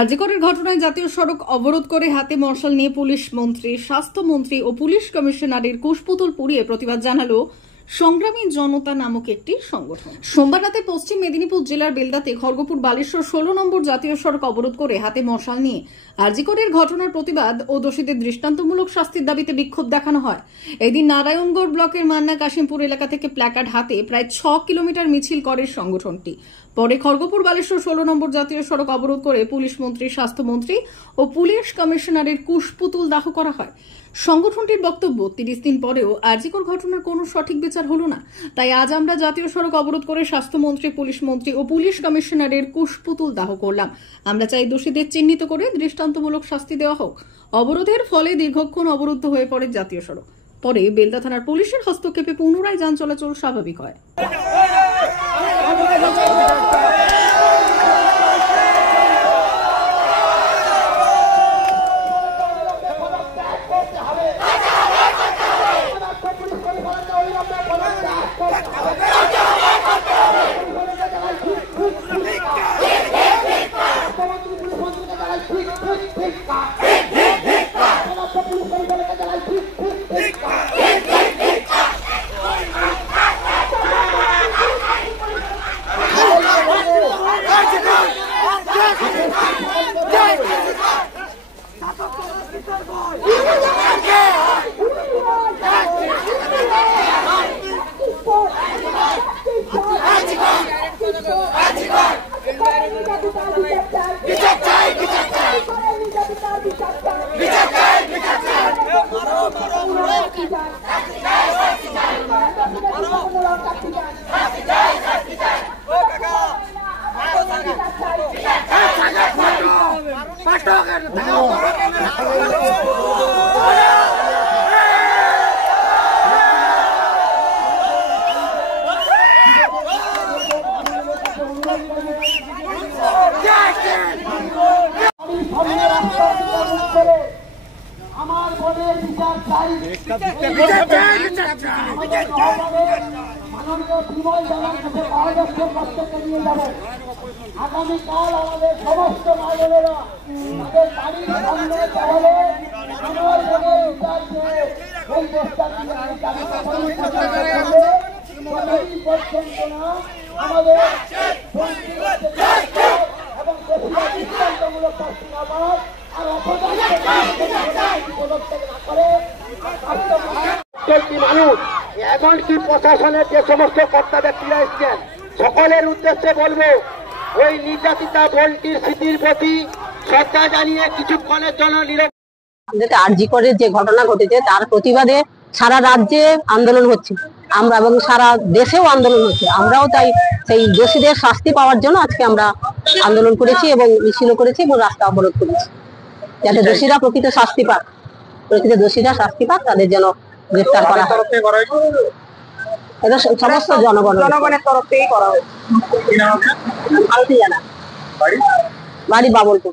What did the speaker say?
আরজিকরের ঘটনায় জাতীয় সড়ক অবরোধ করে হাতে মশাল নিয়ে পুলিশ মন্ত্রী, স্বাস্থ্যমন্ত্রী ও পুলিশ কমিশনারের কুশপুতুল পুড়িয়ে প্রতিবাদ জানালো সংগ্রামী জনতা নামক একটি সংগঠন। সোমবার রাতে পশ্চিম মেদিনীপুর জেলার বেলদাতে খড়গপুর বালেশ্বর 16 নম্বর জাতীয় সড়ক অবরোধ করে হাতে মশাল নিয়ে আরজিকরের ঘটনার প্রতিবাদ ও দোষীদের দৃষ্টান্তমূলক শাস্তির দাবিতে বিক্ষোভ দেখানো হয়। এদিন নারায়ণগড় ব্লকের মান্না কাশিমপুর এলাকা থেকে প্ল্যাকার্ড হাতে প্রায় 6 কিলোমিটার মিছিল করে সংগঠনটি। পরে খড়গপুর বালেশ্বর 16 নম্বর জাতীয় সড়ক অবরোধ করে পুলিশ মন্ত্রী, স্বাস্থ্যমন্ত্রী ও পুলিশ কমিশনারের কুশপুতুল দাহ করা হয়। সংগঠনটির বক্তব্য, 30 দিন পরেও আরজিকর ঘটনার কোনো সঠিক বিচার হলো না। তাই আজ আমরা জাতীয় সড়ক অবরোধ করে স্বাস্থ্যমন্ত্রী, পুলিশ মন্ত্রী ও পুলিশ কমিশনারের কুশপুতুল দাহ করলাম। আমরা চাই দোষীদের চিহ্নিত করে দৃষ্টান্তমূলক শাস্তি দেওয়া হোক। অবরোধের ফলে দীর্ঘক্ষণ অবরুদ্ধ হয়ে পড়ে জাতীয় সড়ক। পরে বেলদা থানার পুলিশের হস্তক্ষেপে পুনরায় যান চলাচল স্বাভাবিক হয়। আমার বলে বিচার চাই, মাননীয় বিমল জানার কাছে পরামর্শ প্রত্যেককে নিয়ে যাব। আগামীকাল আমাদের সমস্ত মায়েরা তাদের বাড়ির সামনে দেওয়ালে আমার বলে বিচার চেয়ে এই প্রস্তাবটি পর্যন্ত না আমাদের এবং দৃষ্টান্তমূলক শাস্তি না পাওয়ার আর মানুষ এমনকি প্রশাসনের যে সমস্ত কর্তা ব্যক্তিরা এসছেন সকলের উদ্দেশ্যে বলবো, ওই নির্যাতিতা বোনটির স্মৃতির প্রতি শ্রদ্ধা জানিয়ে কিছুক্ষণের জন্য নীরব। আরজিকরের যে ঘটনা ঘটেছে তার প্রতিবাদে সারা রাজ্যে আন্দোলন হচ্ছে, আমরা এবং সারা দেশেও আন্দোলন হচ্ছে। আমরাও তাই সেই দোষীদের শাস্তি পাওয়ার জন্য আজকে আমরা আন্দোলন করেছি এবং মিছিল করেছি এবং রাস্তা অবরোধ করেছি, যাতে দোষীরা প্রকৃত শাস্তি পাক, তাদের যেন গ্রেফতার করা হয়। এটা সমস্ত জনগণের তরফ থেকেই করা হয়েছে। বাড়ি বাবলপুর।